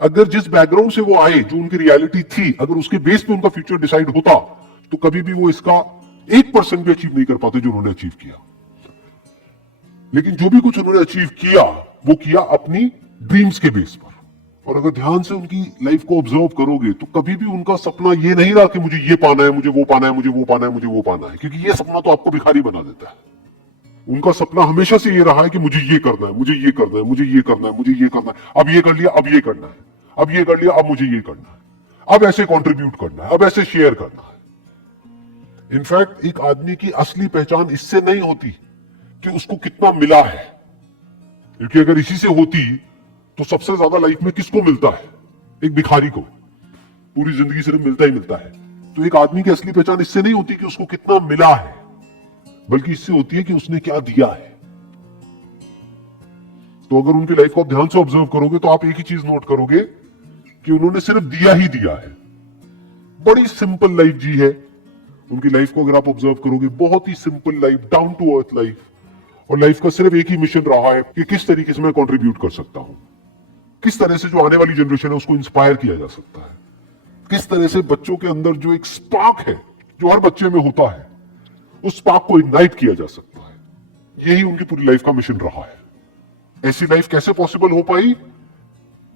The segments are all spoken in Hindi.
अगर जिस बैकग्राउंड से वो आए, जो उनकी रियलिटी थी, अगर उसके बेस पे उनका फ्यूचर डिसाइड होता तो कभी भी वो इसका 1% भी अचीव नहीं कर पाते जो उन्होंने अचीव किया। लेकिन जो भी कुछ उन्होंने अचीव किया वो किया अपनी ड्रीम्स के बेस पर। और अगर ध्यान से उनकी लाइफ को ऑब्जर्व करोगे तो कभी भी उनका सपना ये नहीं रहा कि मुझे ये पाना है, मुझे वो पाना है, मुझे वो पाना है, मुझे वो पाना है, क्योंकि ये सपना तो आपको भिखारी बना देता है। उनका सपना हमेशा से ये रहा है कि मुझे ये करना है, मुझे ये करना है, मुझे ये करना है, मुझे ये करना है, अब ये कर लिया, अब ये करना है, अब ये कर लिया, अब मुझे ये करना है, अब ऐसे कंट्रीब्यूट करना है, अब ऐसे शेयर करना है। इनफैक्ट एक आदमी की असली पहचान इससे नहीं होती कि उसको कितना मिला है, क्योंकि अगर इसी से होती तो सबसे ज्यादा लाइफ में किसको मिलता है? एक भिखारी को। पूरी जिंदगी सिर्फ मिलता ही मिलता है। तो एक आदमी की असली पहचान इससे नहीं होती कि उसको कितना मिला है, बल्कि इससे होती है कि उसने क्या दिया है। तो अगर उनकी लाइफ को आप ध्यान से ऑब्जर्व करोगे तो आप एक ही चीज नोट करोगे कि उन्होंने सिर्फ दिया ही दिया है। बड़ी सिंपल लाइफ जी है उनकी लाइफ को अगर आप ऑब्जर्व करोगे, बहुत ही simple life, down to earth life. और लाइफ का सिर्फ एक ही मिशन रहा है कि किस तरीके से मैं कंट्रीब्यूट कर सकता हूं, किस तरह से जो आने वाली जनरेशन है उसको इंस्पायर किया जा सकता है, किस तरह से बच्चों के अंदर जो एक स्पार्क है जो हर बच्चे में होता है उस स्पार्क को इग्नाइट किया जा सकता है। यही उनकी पूरी लाइफ का मिशन रहा है। ऐसी लाइफ कैसे पॉसिबल हो पाई?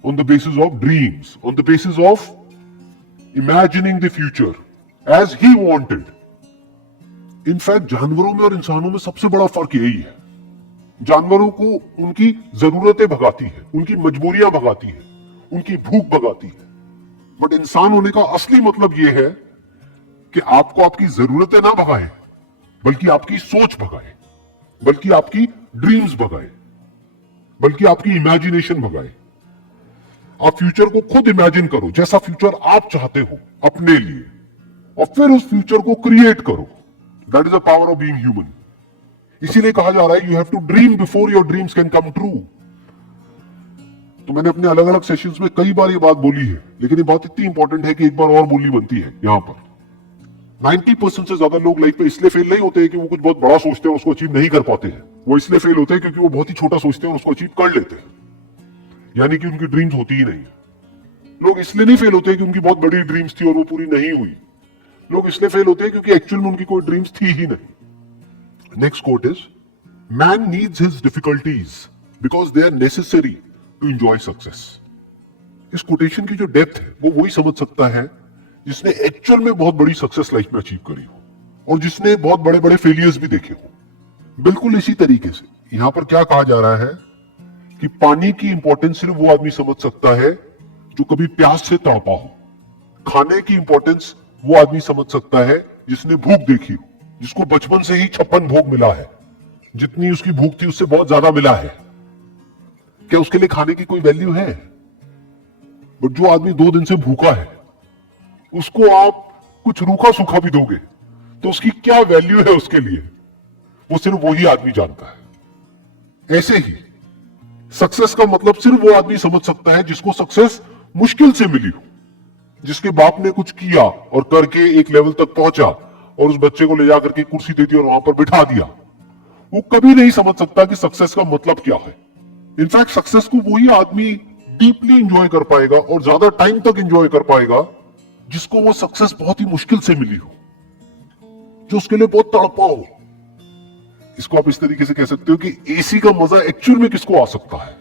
On the basis of dreams, on the basis of imagining the future as he wanted. In fact जानवरों में और इंसानों में सबसे बड़ा फर्क यही है। जानवरों को उनकी जरूरतें भगाती है, उनकी मजबूरियां भगाती है, उनकी भूख भगाती है। बट इंसान होने का असली मतलब यह है कि आपको आपकी जरूरतें ना भगाए, बल्कि आपकी सोच भगाए, बल्कि आपकी ड्रीम्स भगाए, बल्कि आपकी इमेजिनेशन भगाए। आप फ्यूचर को खुद इमेजिन करो, जैसा फ्यूचर आप चाहते हो अपने लिए, और फिर उस फ्यूचर को क्रिएट करो। That is the power of being human. इसीलिए कहा जा रहा है you have to dream before your dreams can come true. तो मैंने अपने अलग अलग सेशंस में कई बार ये बात बोली है, लेकिन ये बात इतनी इंपॉर्टेंट है कि एक बार और बोलनी बनती है यहां पर। 90% से ज्यादा लोग लाइफ में इसलिए फेल नहीं होते हैं कि वो कुछ बहुत बड़ा सोचते हैं और उसको अचीव नहीं कर पाते हैं। वो इसलिए फेल होते हैं क्योंकि वो बहुत ही छोटा सोचते हैं और उसको अचीव कर लेते हैं, यानी कि उनकी ड्रीम्स होती ही नहीं। लोग इसलिए नहीं फेल होते कि उनकी बहुत बड़ी ड्रीम्स थी और वो पूरी नहीं हुई। लोग इसलिए फेल होते हैं क्योंकि एक्चुअल में उनकी कोई ड्रीम्स थी ही नहीं। Next quote is, man needs his difficulties because they are necessary to enjoy success. इस कोटेशन की जो डेप्थ है वो वही समझ सकता है जिसने एक्चुअल में बहुत बड़ी सक्सेस लाइफ में अचीव करी हो और जिसने बहुत बड़े बड़े फेलियर्स भी देखे हो। बिल्कुल इसी तरीके से यहां पर क्या कहा जा रहा है कि पानी की इंपॉर्टेंस सिर्फ वो आदमी समझ सकता है जो कभी प्यास से तड़पा हो। खाने की इंपॉर्टेंस वो आदमी समझ सकता है जिसने भूख देखी हो, जिसको बचपन से ही 56 भोग मिला है, जितनी उसकी भूख थी उससे बहुत ज्यादा मिला है। क्या उसके लिए खाने की कोई वैल्यू है? बट जो आदमी 2 दिन से भूखा है उसको आप कुछ रूखा सूखा भी दोगे तो उसकी क्या वैल्यू है उसके लिए, वो सिर्फ वही आदमी जानता है। ऐसे ही सक्सेस का मतलब सिर्फ वो आदमी समझ सकता है जिसको सक्सेस मुश्किल से मिली हो, जिसके बाप ने कुछ किया और करके एक लेवल तक पहुंचा और उस बच्चे को ले जाकर के कुर्सी दे दी और वहां पर बिठा दिया। वो कभी नहीं समझ सकता कि सक्सेस का मतलब क्या है। इनफैक्ट सक्सेस को वही आदमी डीपली एंजॉय कर पाएगा और ज्यादा टाइम तक एंजॉय कर पाएगा जिसको वो सक्सेस बहुत ही मुश्किल से मिली हो, जो उसके लिए बहुत तड़पा हो। इसको आप इस तरीके से कह सकते हो कि एसी का मजा एक्चुअल में किसको आ सकता है?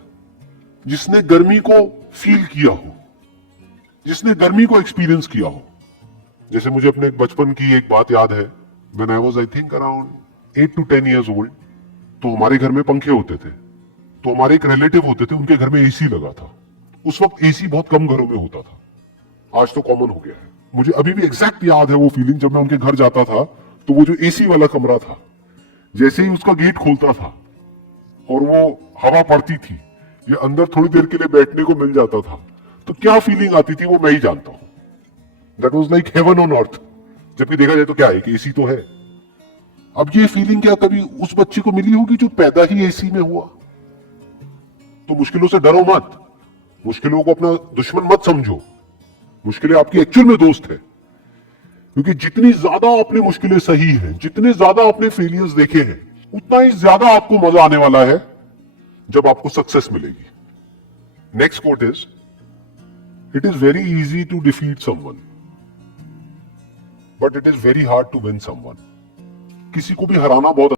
जिसने गर्मी को फील किया हो, जिसने गर्मी को एक्सपीरियंस किया हो। जैसे मुझे अपने बचपन की एक बात याद है, when I was I think around 8 to 10 years old, तो हमारे घर में पंखे होते थे। तो हमारे एक रिलेटिव होते थे, उनके घर में एसी लगा था। उस वक्त एसी बहुत कम घरों में होता था, आज तो कॉमन हो गया है। मुझे अभी भी एग्जैक्ट याद है वो फीलिंग, जब मैं उनके घर जाता था तो वो जो एसी वाला कमरा था, जैसे ही उसका गेट खोलता था और वो हवा पड़ती थी, ये अंदर थोड़ी देर के लिए बैठने को मिल जाता था, तो क्या फीलिंग आती थी वो मैं ही जानता हूं। That was like heaven on earth. जबकि देखा जाए तो क्या है कि एसी तो है। अब ये फीलिंग क्या कभी उस बच्चे को मिली होगी जो पैदा ही एसी में हुआ? तो मुश्किलों से डरो मत, मुश्किलों को अपना दुश्मन मत समझो। मुश्किलें आपकी एक्चुअल में दोस्त है, क्योंकि जितनी ज्यादा आपने मुश्किलें सही हैं, जितने ज्यादा आपने फेलियर्स देखे हैं, उतना ही ज्यादा आपको मजा आने वाला है जब आपको सक्सेस मिलेगी। Next quote is, it is very easy to defeat someone, but it is very hard to win someone. किसी को भी हराना बहुत